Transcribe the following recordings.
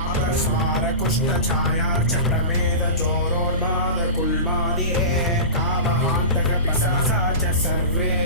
आदस्मार कुष्ठ छाया चक्रमेध चोरोन्माद कुल्मादिये कामहान्तक पिशाचा च सर्वे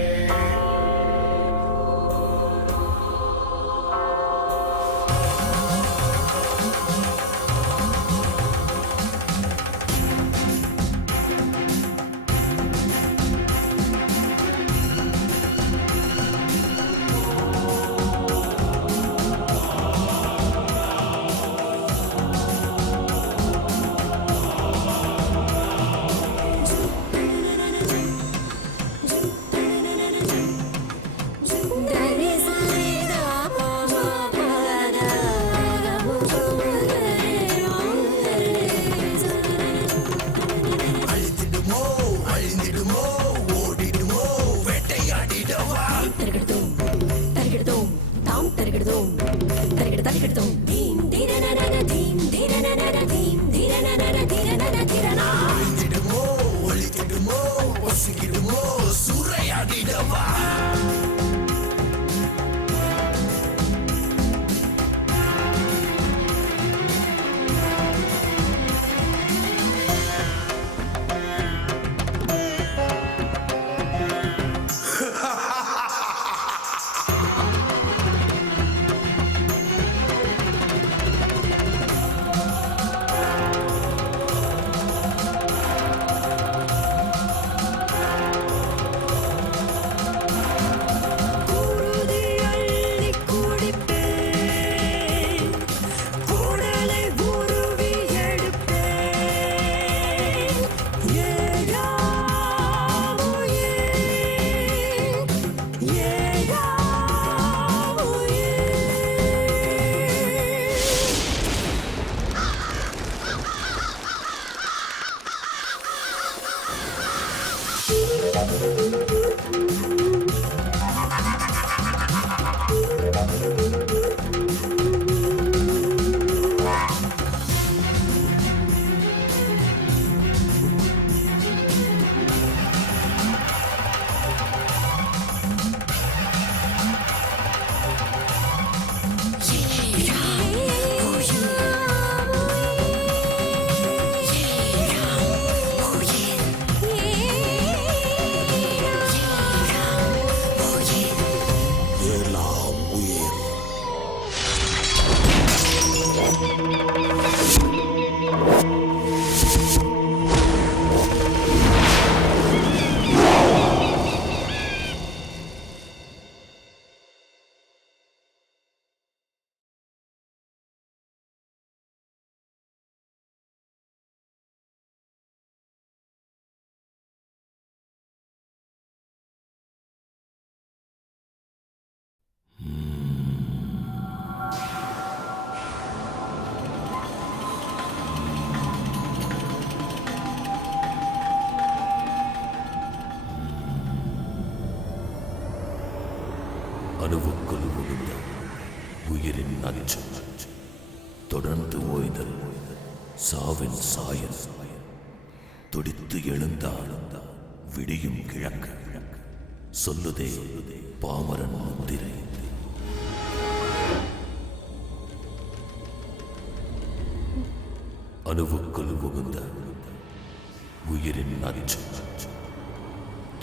அணுவுக்குள் விழுந்த உயிரின் நச்சு தொடர்ந்து ஓய்தல் சாவின் சாயல் துடித்து எழுந்தால் விடியும் கிழக்கு சொல்லுதே பாமரன் முத்திரை. அணுவுக்குள் புகுந்த உயிரின் நச்சு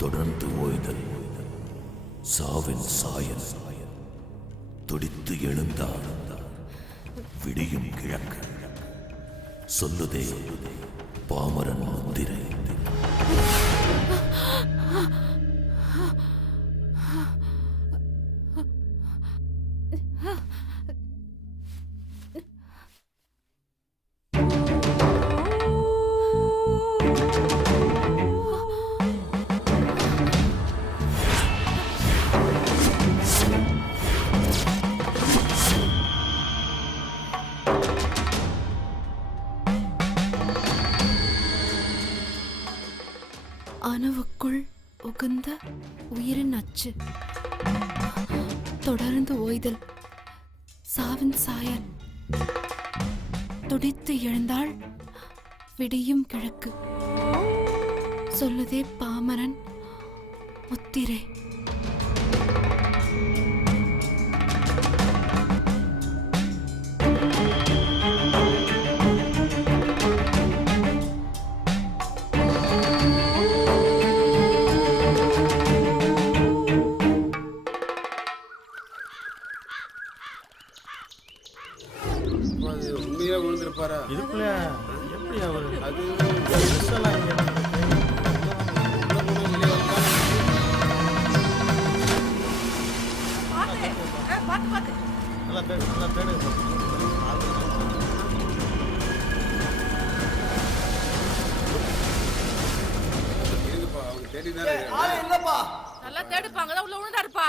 தொடர்ந்து ஓய்தல் சாவின் சாயல் துடித்து எழுந்தால் விடியும் கிழக்கு சொல்லுதே பாமரன் முத்திரை. அணுவுக்குள் உகுந்த உயிரின் அச்சு தொடர்ந்து ஓய்தல் சாவின் சாயல் துடித்து எழுந்தாள் விடியும் கிழக்கு சொல்லுதே பாமரன் முத்திரை. அப்ப அது உண்மையா விழுந்திருப்பாரா? இதுக்குள்ள எப்படி அவர் அது பெருசெல்லாம் இங்க இருக்கு. உள்ள போனா வெளியே வந்தா நல்லா தேடு, நல்லா தேடு. இருக்குப்பா, அவங்க தேடிதானே நல்லா தேடுப்பாங்க தான் உள்ள விழுந்தாருப்பா.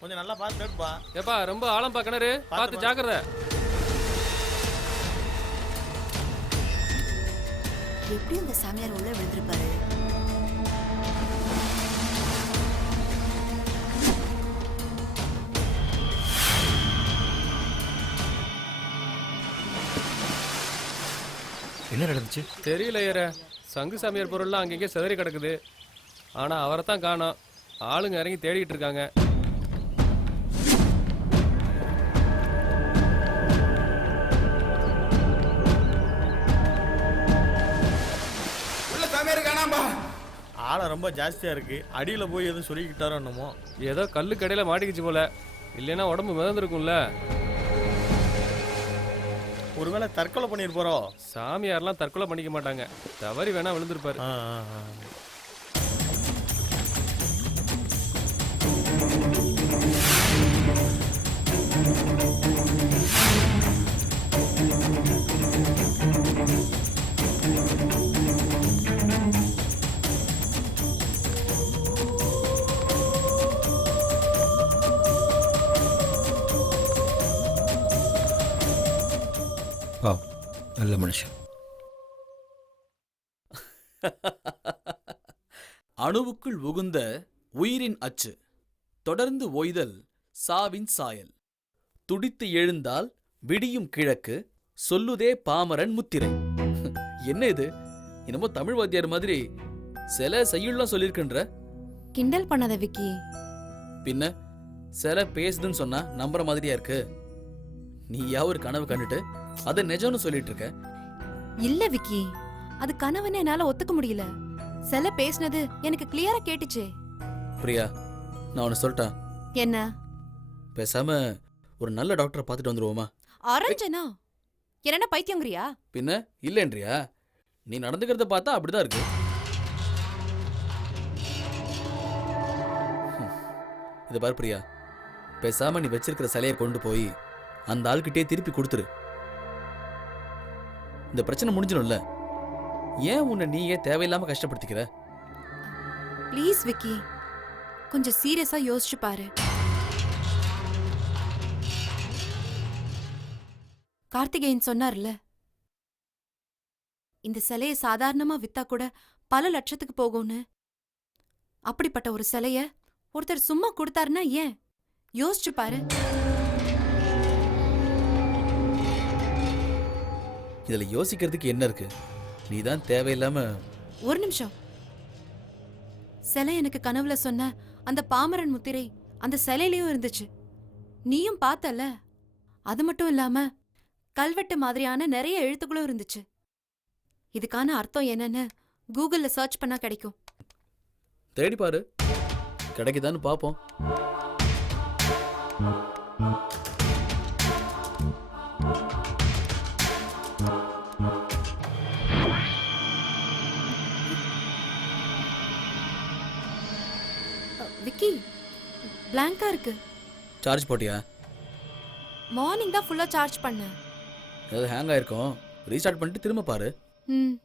கொஞ்சம் நல்லா பார்த்து தேடுப்பா. ஏப்பா ரொம்ப ஆழம்பா கிணறு, பார்த்து ஜாக்கிரதை. எப்படி அந்த சாமியார் உள்ள விழுந்திருப்பாரு? என்ன நடந்துச்சு? தெரியல ஏற சங்கு சாமியார் பொருள்லாம் அங்கங்கே சிதறி கிடக்குது. ஆனா அவரை தான் காணோம். ஆளுங்க இறங்கி தேடிட்டு இருக்காங்க. உள்ள சாமியார் காணாம்பா. ஆழம் ரொம்ப ஜாஸ்தியா இருக்கு. அடியில போய் எதுவும் சொல்லிக்கிட்டாரோ என்னமோ. ஏதோ கல்லு கடையில மாட்டிக்கிச்சு போல. இல்லைன்னா உடம்பு மிதந்திருக்கும்ல. ஒருவேளை தற்கொலை பண்ணிருப்பாரோ? சாமியார்லாம் தற்கொலை பண்ணிக்க மாட்டாங்க. தவறி வேணா விழுந்திருப்பாரு. நல்ல மனுஷன். அணுவுக்குள் உகுந்த உயிரின் அச்சு, தொடர்ந்து ஓய்தல் சாவின் சாயல், துடித்து எழுந்தால் விடியும் கிழக்கு, சொல்லுதே பாமரன் முத்திரை. என்ன இது, என்னமோ தமிழ் வாத்தியார் மாதிரி சில செய்யுள்லாம் சொல்லியிருக்கின்ற. கிண்டல் பண்ணாத விக்கி. பின்ன சில பேசுதுன்னு சொன்னா நம்புற மாதிரியா இருக்கு. நீயா ஒரு கனவு கண்டுட்டு அதை நிஜம்னு சொல்லிட்டு இருக்க. இல்ல விக்கி, அது கனவுன்னு என்னால ஒத்துக்க முடியல. சில பேசினது எனக்கு கிளியரா கேட்டுச்சே. பிரியா, நான் ஒன்னு சொல்லிட்டா. என்ன? பேசாம ஒரு நல்ல டாக்டரை பார்த்துட்டு வந்துருவோமா? அரஞ்சனா என்ன பைத்தியங்கிறியா? பின்ன இல்லைன்றியா? நீ நடந்துக்கிறத பார்த்தா அப்படிதான் இருக்கு. இதை பாரு பிரியா, பேசாம நீ வச்சிருக்கிற சிலையை கொண்டு போய் அந்த ஆள்கிட்டே திருப்பி கொடுத்துரு. இந்த பிரச்சனை முடிஞ்சிடும்ல. ஏன் உன்னை நீயே தேவையில்லாம கஷ்டப்படுத்திக்கிற? ப்ளீஸ் விக்கி, கொஞ்சம் சீரியஸா யோசிச்சு பாரு. கார்த்திகேயன் சொன்னார்ல, இந்த சிலையை சாதாரணமா வித்தா கூட பல லட்சத்துக்கு போகும்னு. அப்படிப்பட்ட ஒரு சிலைய ஒருத்தர் சும்மா கொடுத்தாருன்னா ஏன்? யோசிச்சு பாரு. இதுல யோசிக்கிறதுக்கு என்ன இருக்கு? நீதான் தேவையில்லாம. ஒரு நிமிஷம். சிலை எனக்கு கனவுல சொன்ன அந்த பாமரன் முத்திரை அந்த சிலையிலயும் இருந்துச்சு. நீயும் பார்த்தல. அது மட்டும் இல்லாம கல்வெட்டு மாதிரியான நிறைய எழுத்துக்களும் இருந்துச்சு. இதுக்கான அர்த்தம் என்னன்னு கூகுள்ல சர்ச் பண்ணா கிடைக்கும். தேடி பாரு, கிடைக்குதான்னு பாப்போம். விக்கி, பிளாங்கா இருக்கு. சார்ஜ் போட்டியா? மார்னிங் தான் ஃபுல்லா சார்ஜ் பண்ணேன். ஏதாவது ஹேங் ஆயிருக்கும். ரீஸ்டார்ட் பண்ணிட்டு திரும்ப பாரு. ம்.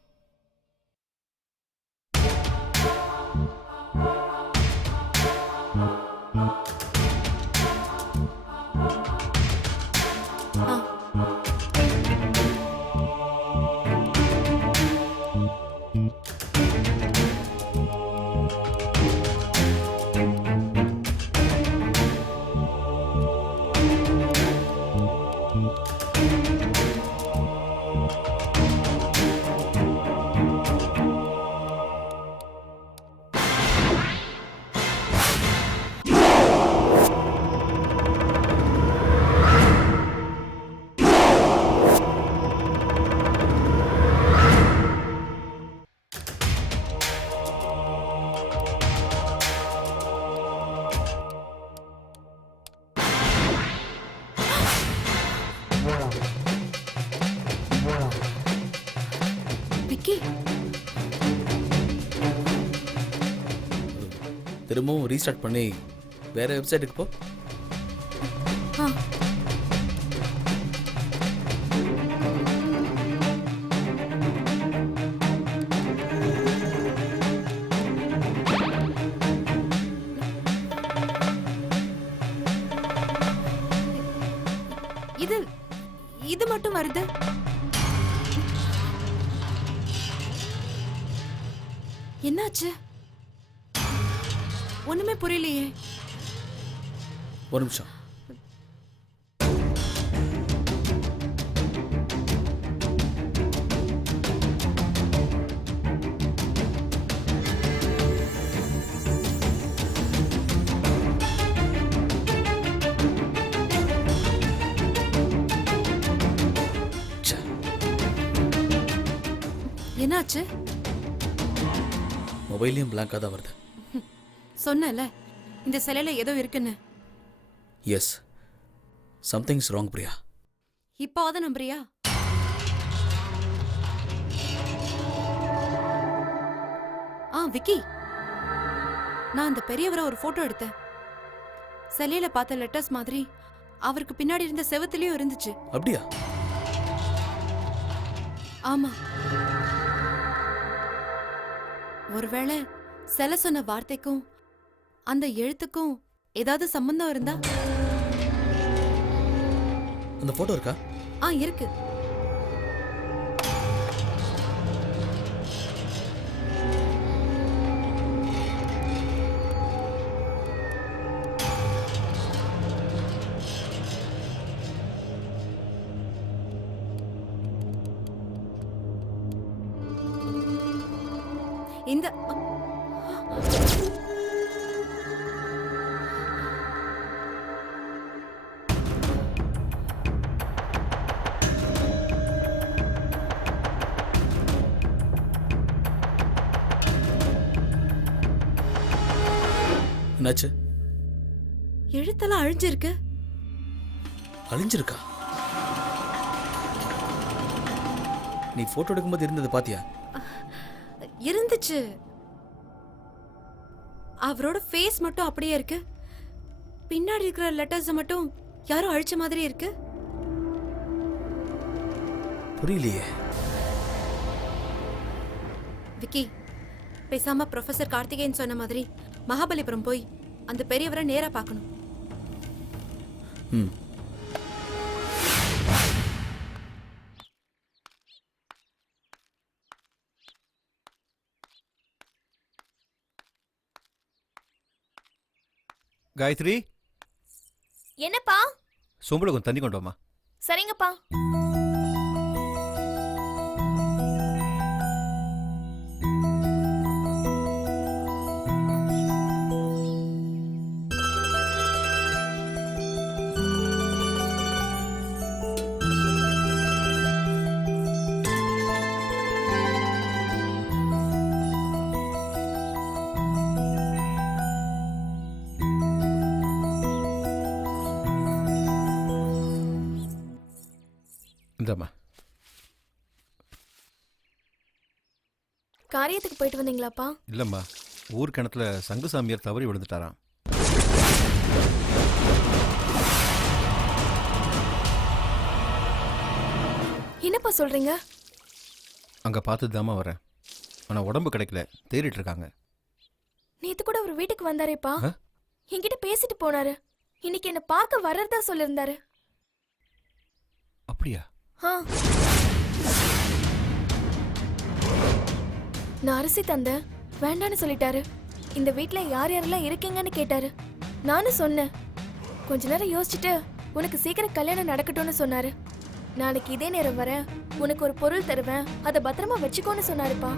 விக்கி திரும்பவும் ரீஸ்டார்ட் பண்ணி வேற வெப்சைட்டுக்கு போ. ஆ இது இது மட்டும் வருது. என்னாச்சு? ஒண்ணுமே புரியலையே. ஒரு நிமிஷம். ச்சே, என்னாச்சு? மொபைல்லையும் பிளாங்காக தான் வருது. சொன்னல இந்த சிலையில ஏதோ இருக்குன்னு. Yes, something's wrong Priya. இப்போவாத நம்புறியா? விக்கி, நான் அந்த பெரியவரை ஒரு போட்டோ எடுத்தேன். சிலையில பார்த்த லெட்டர்ஸ் மாதிரி அவருக்கு பின்னாடி இருந்த செவத்துலயும் இருந்துச்சு. அப்படியா? ஆமா. ஒருவேளை சிலை சொன்ன வார்த்தைக்கும் அந்த எழுத்துக்கும் ஏதாவது சம்பந்தம் இருந்தா? அந்த போட்டோ இருக்கா? இருக்கு. இந்த என்னாச்சு? எழுத்தெல்லாம் அழிஞ்சிருக்கு. அழிஞ்சிருக்கா? நீ போட்டோ எடுக்கும்போது இருந்தது பாத்தியா? இருந்துச்சு. அவரோட ஃபேஸ் மட்டும் அப்படியே இருக்கு. பின்னாடி இருக்கிற லெட்டர்ஸ் மட்டும் யாரோ அழிச்ச மாதிரி இருக்கு. புரியலையே. விக்கி, பேசாம ப்ரொஃபசர் கார்த்திகேயன் சொன்ன மாதிரி மகாபலிபுரம் போய் அந்த பெரியவரை நேரா பார்க்கணும். ம். காயத்ரி, என்னப்பா? சொம்புல கொஞ்சம் தண்ணி கொண்டு வாமா. சரிங்கப்பா. இந்தாம்மா. காரியத்துக்கு போயிட்டு வந்தீங்களாப்பா? இல்லம்மா, ஊர் கிணத்துல சங்கு சாமியார் தவறி விழுந்துட்டாராம். என்னப்பா சொல்றீங்க? அங்க பார்த்துதாம்மா வரேன். ஆனா உடம்பு கிடைக்கல, தேடிட்டு இருக்காங்க. நேத்து கூட ஒரு வீட்டுக்கு வந்தாரேப்பா. ஆ? என்கிட்ட பேசிட்டு போனாரு. இன்னைக்கு என்ன பார்க்க வர்றதா சொல்லிருந்தாரு. அப்படியா? நான் அரிசி தந்தேன், வேண்டான்னு சொல்லிட்டாரு. இந்த வீட்ல யார் யாரெல்லாம் இருக்கீங்கன்னு கேட்டாரு. நானும் சொன்னேன். கொஞ்ச நேரம் யோசிச்சுட்டு உனக்கு சீக்கிரம் கல்யாணம் நடக்கட்டும்னு சொன்னாரு. நாளைக்கு இதே நேரம் வரேன், உனக்கு ஒரு பொருள் தருவேன், அதை பத்திரமா வச்சுக்கோன்னு சொன்னாருப்பா.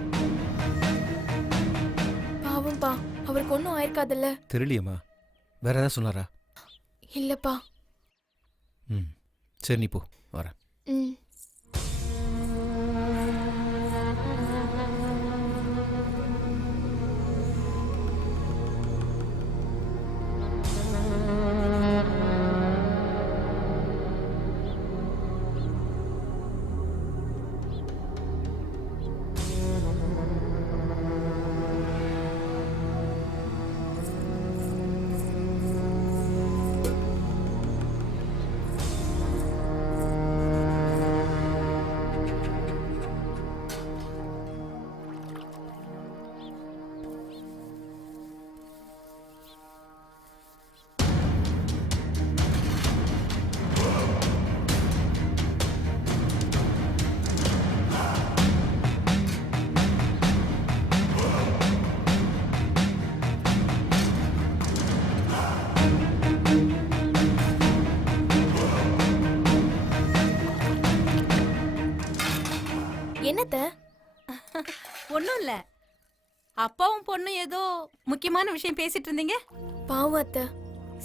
பாவம்பா, அவருக்கு ஒன்றும் ஆயிருக்காதுல்ல. தெரியலையம்மா. வேற ஏதாவது சொன்னாரா? இல்லப்பா. ம், சரி நீ போ, வரேன். ம். என்னத்த? ஒண்ணும் இல்ல. அப்பாவும் பொண்ணும் ஏதோ முக்கியமான விஷயம் பேசிட்டு இருந்தீங்க. பாவம் அத்தை,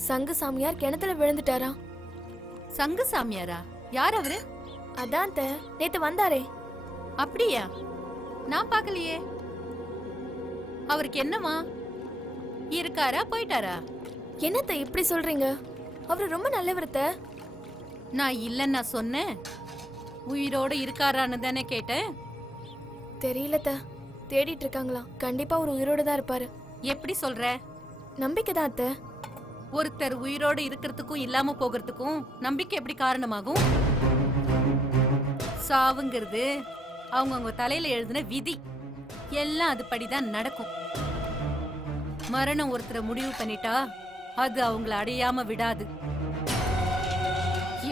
சங்கு சாமியார் கிணத்துல விழுந்துட்டாரா? சங்கு சாமியாரா? யார் அவரு? அதான் அத்தை, நேத்து வந்தாரே. அப்படியா? நான் பார்க்கலையே. அவருக்கு என்னமா? இருக்காரா போயிட்டாரா? என்னத்த இப்படி சொல்றீங்க? அவரு ரொம்ப நல்லவர் அத்தை. நான் இல்லைன்னு நான் சொன்னேன். உயிரோட இருக்காரான்னு தானே கேட்டேன். தெரியலத்த, தேடிட்டு இருக்காங்களாம். கண்டிப்பா ஒரு உயிரோட தான் இருப்பாரு. எப்படி சொல்ற? நம்பிக்கை தான் அத்தை. ஒருத்தர் உயிரோட இருக்கிறதுக்கும் இல்லாம போகிறதுக்கும் நம்பிக்கை எப்படி காரணமாகும்? சாவுங்கிறது அவங்கவுங்க தலையில எழுதின விதி. எல்லாம் அதுபடிதான் நடக்கும். மரணம் ஒருத்தரை முடிவு பண்ணிட்டா அது அவங்கள அடையாம விடாது.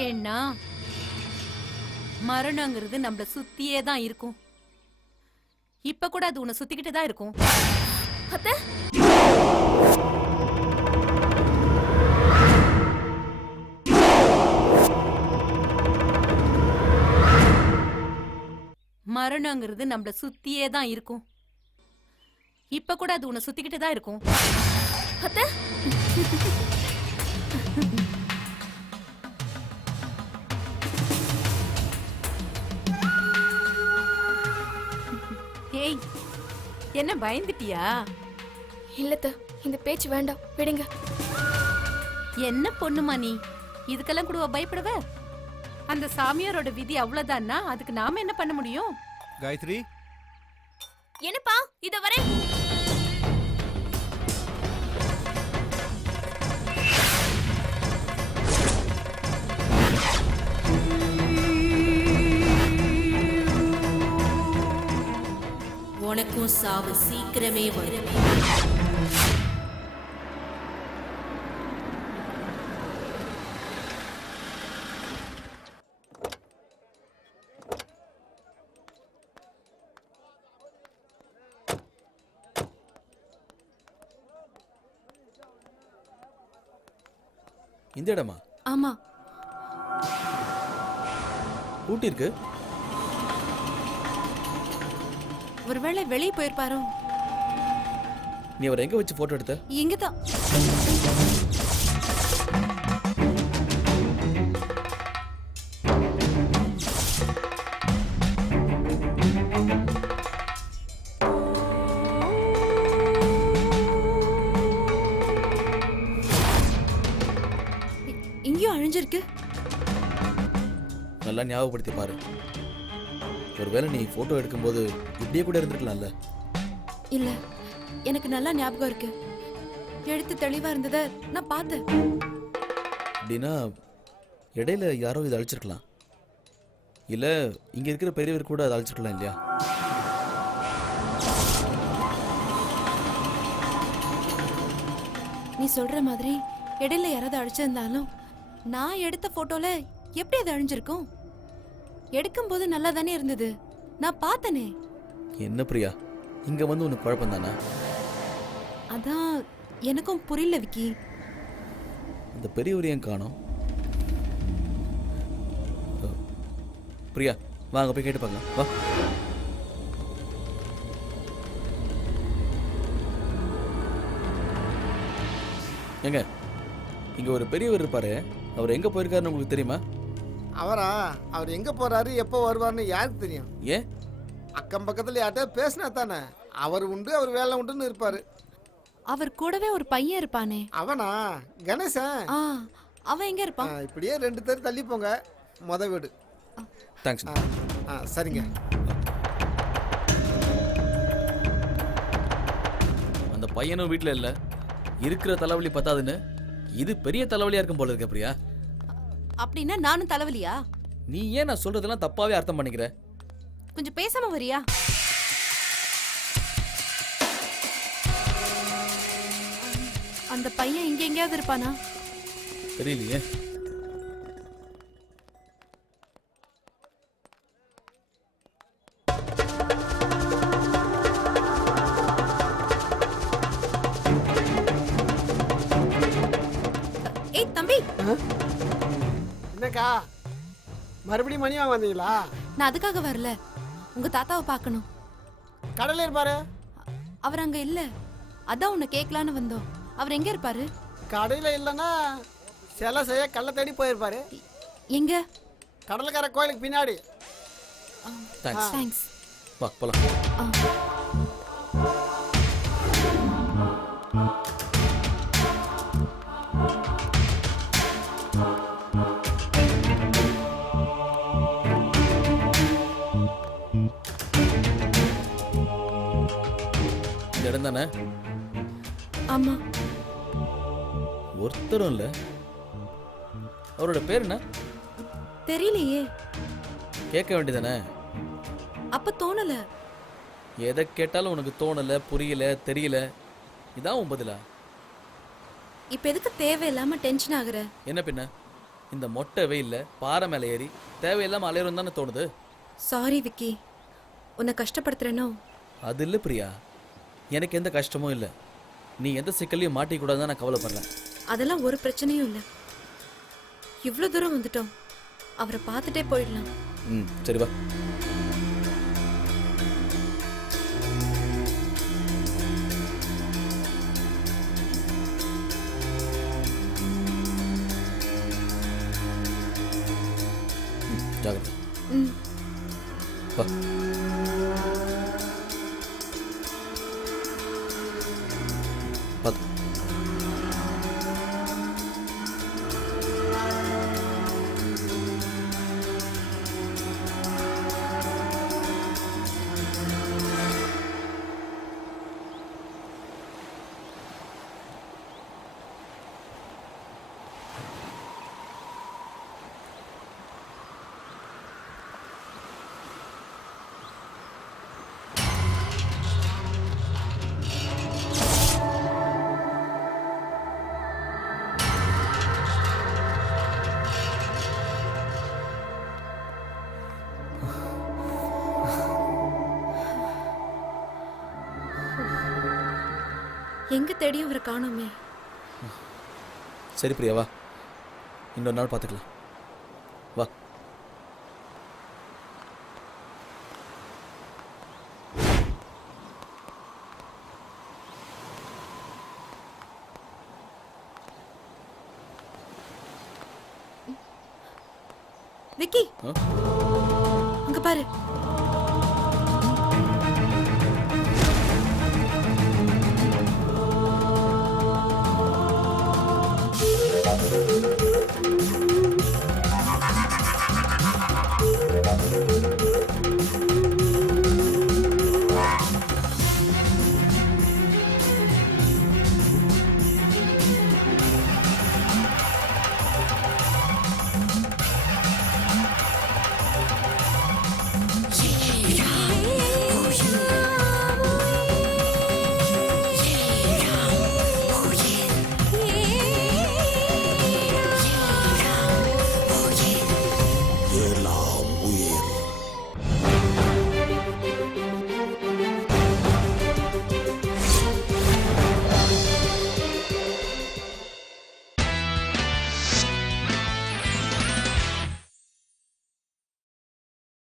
ஏன்னா மரணங்கிறது நம்மள சுத்தியே தான் இருக்கும். இப்ப கூட அது உன்னை சுத்திக்கிட்டு தான் இருக்கும். அத்தை, மரணங்கிறது நம்மள சுத்தியே தான் இருக்கும். இப்ப கூட அது உன்னை சுத்திக்கிட்டு தான் இருக்கும். அத்தை. ஏய், என்ன பயந்துட்டியா? இல்லத்த, இந்த பேச்சு வேண்டாம், விடுங்க. என்ன பொண்ணுமா நீ? இதுக்கெல்லாம் கூட பயப்படுவ? அந்த சாமியாரோட விதி அவ்வளவுதான்னா அதுக்கு நாம என்ன பண்ண முடியும்? காயத்ரி, என்னப்பா இத வரேன். உனக்கும் சாவு சீக்கிரமே வரும். இந்த இடமா? ஆமா, பூட்டி இருக்கு. ஒருவேளை வெளியே போயிருப்பாரோ. நீ அவரை எங்க வச்சு போட்டோ எடுத்த? இங்கதான். இங்கேயும் அழிஞ்சிருக்கு. நல்லா ஞாபகப்படுத்தி பாரு. ஒருவேளை நீ போட்டோ எடுக்கும்போது இப்படியே கூட இருந்திருக்கலாம்ல. இல்ல, எனக்கு நல்லா ஞாபகம் இருக்கு. எழுத்து தெளிவா இருந்தத நான் பார்த்தேன். அப்படின்னா இடையில யாரோ இதை அழிச்சிருக்கலாம். இல்ல இங்க இருக்கிற பெரியவர் கூட அதை அழிச்சிருக்கலாம் இல்லையா? நீ சொல்ற மாதிரி இடையில யாராவது அழிச்சிருந்தாலும் நான் எடுத்த போட்டோல எப்படி அது அழிஞ்சிருக்கும்? எடுக்கும்போது நல்லா தானே இருந்தது, நான் பார்த்தனே. என்ன பிரியா, இங்க வந்து உனக்கு குழப்பம் தானே? அதான் எனக்கும் புரியல விக்கி. அந்த பெரியவர் ஏன் காணோம்? பிரியா, வாங்க போய் கேட்டு பார்க்கலாம். வா. ஏங்க, இங்க ஒரு பெரியவர் இருப்பாரு. அவர் எங்க போயிருக்காருன்னு உங்களுக்கு தெரியுமா? அவரா? அவர் எங்க போறாரு, எப்போ வருவார்னு யாருக்கு தெரியும்? ஏன்? அக்கம் பக்கத்துல யார்கிட்ட பேசினா தானே. அவர் உண்டு, அவர் வேலை உண்டுன்னு இருப்பாரு. அவர் கூடவே ஒரு பையன் இருப்பானே. அவனா? கணேசன். அவன் எங்க இருப்பான்? இப்படியே 2 தெரு தள்ளி போங்க, மொத வீடு. தேங்க்ஸ். சரிங்க. அந்த பையனும் வீட்டில் இல்லை. இருக்கிற தலைவலி பத்தாதுன்னு இது பெரிய தலைவலியா இருக்கும் போல இருக்க பிரியா. அப்படின்னா நானும் தலைவலியா? நீ ஏன் நான் சொல்றதெல்லாம் தப்பாவே அர்த்தம் பண்ணிக்கிற? கொஞ்சம் பேசாம வரியா? அந்த பையன் இங்க எங்கேயாவது இருப்பானா? தெரியலையே. ஏய் தம்பி, என்னக்கா மறுபடியும் மணி வாங்க வந்தீங்களா? நான் அதுக்காக வரல. உங்க தாத்தாவை பார்க்கணும். கடல்ல இருப்பாரு. அவர் அங்க இல்ல. அதான் உன்னை கேட்கலான்னு வந்தோம். அவர் எங்க இருப்பாரு? கடையில் இல்லைன்னா சிலை செய்ய கல்லை தேடி போயிருப்பாரு. எங்க? கடலுக்கார கோயிலுக்கு பின்னாடி. தேங்க்ஸ். தேங்க்ஸ். வா போலாம். இந்த இடம் தானே? ஆமா. ஒருத்தரும் இல்ல. அவரோட பேர் என்ன? தெரியலையே. கேட்க வேண்டியதானே? அப்ப தோணல. எதை கேட்டாலும் உனக்கு தோணல, புரியல, தெரியல. இதான் உன் பதிலா? இப்ப எதுக்கு தேவையில்லாம டென்ஷன் ஆகுற? என்ன பின்ன இந்த மொட்டை வெயில்ல பாறை மேலே ஏறி தேவையில்லாம அலையரும் தானே தோணுது. சாரி விக்கி, உன்னை கஷ்டப்படுத்துறேனோ? அது இல்லை பிரியா, எனக்கு எந்த கஷ்டமும் இல்லை. நீ எந்த சிக்கல்லையும் மாட்டிக்கூடாதுன்னு நான் கவலைப்படுறேன். அதெல்லாம் ஒரு பிரச்சனையும் இல்லை. இவ்வளோ தூரம் வந்துட்டோம், அவரை பார்த்துட்டே போயிடலாம். ம் சரி வா. ஜாகிரதை. ம். வா. பார்த்து. எங்க தேடியும் அவரை காணோமே. சரி பிரியா வா, இன்னொரு நாள் பார்த்துக்கலாம். வா. விக்கி, அங்க பாரு.